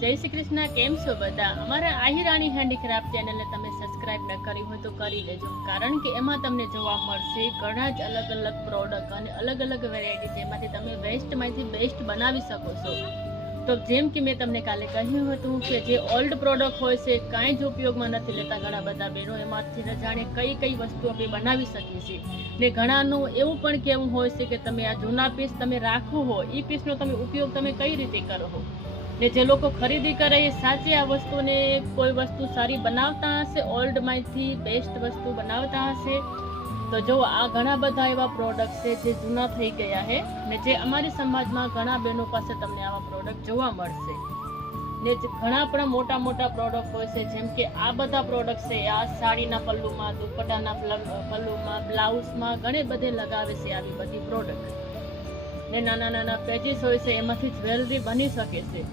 જય શ્રી કૃષ્ણ. કેમ છો બધા? અમારા આહિરાણી હેન્ડીક્રાફ્ટ ચેનલને તમે સબસ્ક્રાઇબ ન કરી હોય તો કરી લેજો, કારણ કે એમાં તમને જોવા મળશે ઘણા જ અલગ અલગ પ્રોડક્ટ અને અલગ અલગ વેરાયટી જેમાંથી તમે વેસ્ટમાંથી બેસ્ટ બનાવી શકો છો. તો જેમ કે મેં તમને કાલે કહ્યું હતું કે જે ઓલ્ડ પ્રોડક્ટ હોય છે કાંઈ જ ઉપયોગમાં નથી લેતા ઘણા બધા બહેનો, એમાંથી ન જાણે કઈ કઈ વસ્તુ આપણે બનાવી શકીએ છીએ. ને ઘણાનું એવું પણ કહેવું હોય છે કે તમે આ જૂના પીસ તમે રાખવું હોય, એ પીસનો તમે ઉપયોગ તમે કઈ રીતે કરો છો. ને જે લોકો ખરીદી કરે એ સાચી આ વસ્તુને કોઈ વસ્તુ સારી બનાવતા હશે, ઓલ્ડમાંથી બેસ્ટ વસ્તુ બનાવતા હશે. તો જો આ ઘણા બધા એવા પ્રોડક્ટ છે જે જૂના થઈ ગયા છે ને જે અમારી સમાજમાં ઘણા બહેનો પાસે તમને આવા પ્રોડક્ટ જોવા મળશે. ને ઘણા પણ મોટા મોટા પ્રોડક્ટ હોય છે, જેમ કે આ બધા પ્રોડક્ટ છે આ સાડીના પલ્લુમાં, દુપટ્ટાના પલ્લુમાં, બ્લાઉઝમાં ઘણે બધે લગાવે છે આવી બધી પ્રોડક્ટ. ને નાના નાના પેચીસ હોય છે એમાંથી જ્વેલરી બની શકે છે.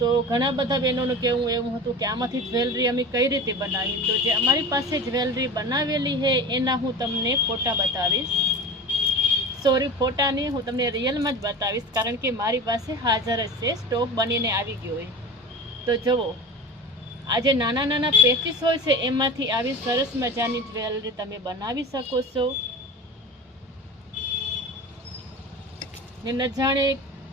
તો ઘણા બધા બહેનોનું કહેવું એવું હતું કે આમાંથી જ્વેલરી અમે કઈ રીતે બનાવી. તો જે અમારી પાસે જ્વેલરી બનાવેલી છે એના હું તમને ફોટા બતાવીશ. સોરી, ફોટા નહીં, હું તમને રિયલમાં જ બતાવીશ, કારણ કે મારી પાસે હાજર જ છે, સ્ટોક બનીને આવી ગયો હોય. તો જુઓ, આ જે નાના નાના પેચીસ હોય છે એમાંથી આવી સરસ મજાની જ્વેલરી તમે બનાવી શકો છો. ને ન જાણે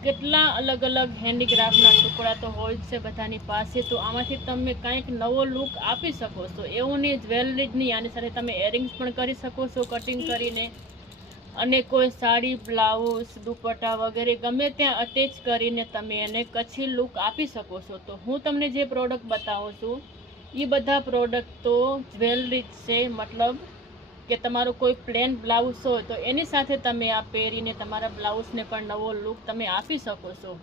કેટલા અલગ અલગ હેન્ડીક્રાફ્ટના ટુકડા તો હોય છે બધાની પાસે. તો આમાંથી તમે કંઈક નવો લુક આપી શકો છો. એવું નહીં જ્વેલરી જ નહીં, આની સાથે તમે એરિંગ્સ પણ કરી શકો છો કટિંગ કરીને, અને કોઈ સાડી, બ્લાઉઝ, દુપટ્ટા વગેરે ગમે ત્યાં અટેચ કરીને તમે એને કચ્છી લુક આપી શકો છો. તો હું તમને જે પ્રોડક્ટ બતાવું છું એ બધા પ્રોડક્ટ તો જ્વેલરી જ છે, મતલબ કે તમારો કોઈ પ્લેન બ્લાઉઝ હોય તો એની સાથે તમે આ પહેરીને તમારા બ્લાઉઝને પણ નવો લુક તમે આપી શકો છો.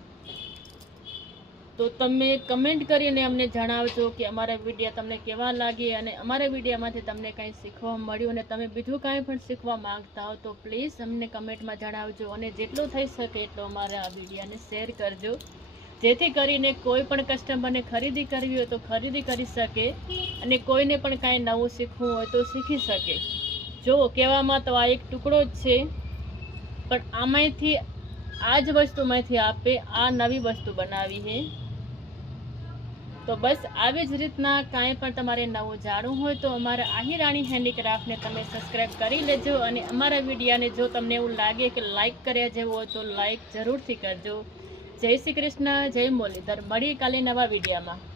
તો તમે કમેન્ટ કરીને અમને જણાવજો કે અમારા વિડીયો તમને કેવા લાગે, અને અમારા વિડીયોમાંથી તમને કંઈ શીખવા મળ્યું અને તમે બીજું કાંઈ પણ શીખવા માંગતા હો તો પ્લીઝ અમને કમેન્ટમાં જણાવજો. અને જેટલું થઈ શકે એટલો અમારા આ વિડીયોને શેર કરજો, જેથી કરીને કોઈ પણ કસ્ટમરને ખરીદી કરવી હોય તો ખરીદી કરી શકે, અને કોઈને પણ કાંઈ નવું શીખવું હોય તો શીખી શકે. જો કહેવામાં તો આ એક ટુકડો જ છે, પણ આમાંથી આ જ વસ્તુમાંથી આપે આ નવી વસ્તુ બનાવી છે. તો બસ આવી જ રીતના કાંઈ પણ તમારે નવું જાણવું હોય તો અમારા આહિરાણી હેન્ડીક્રાફ્ટને તમે સબસ્ક્રાઈબ કરી લેજો. અને અમારા વિડીયાને જો તમને એવું લાગે કે લાઇક કર્યા જેવું હોય તો લાઇક જરૂરથી કરજો. જય શ્રી કૃષ્ણ, જય મુરલીધર. મળીએ કાલે નવા વિડીયામાં.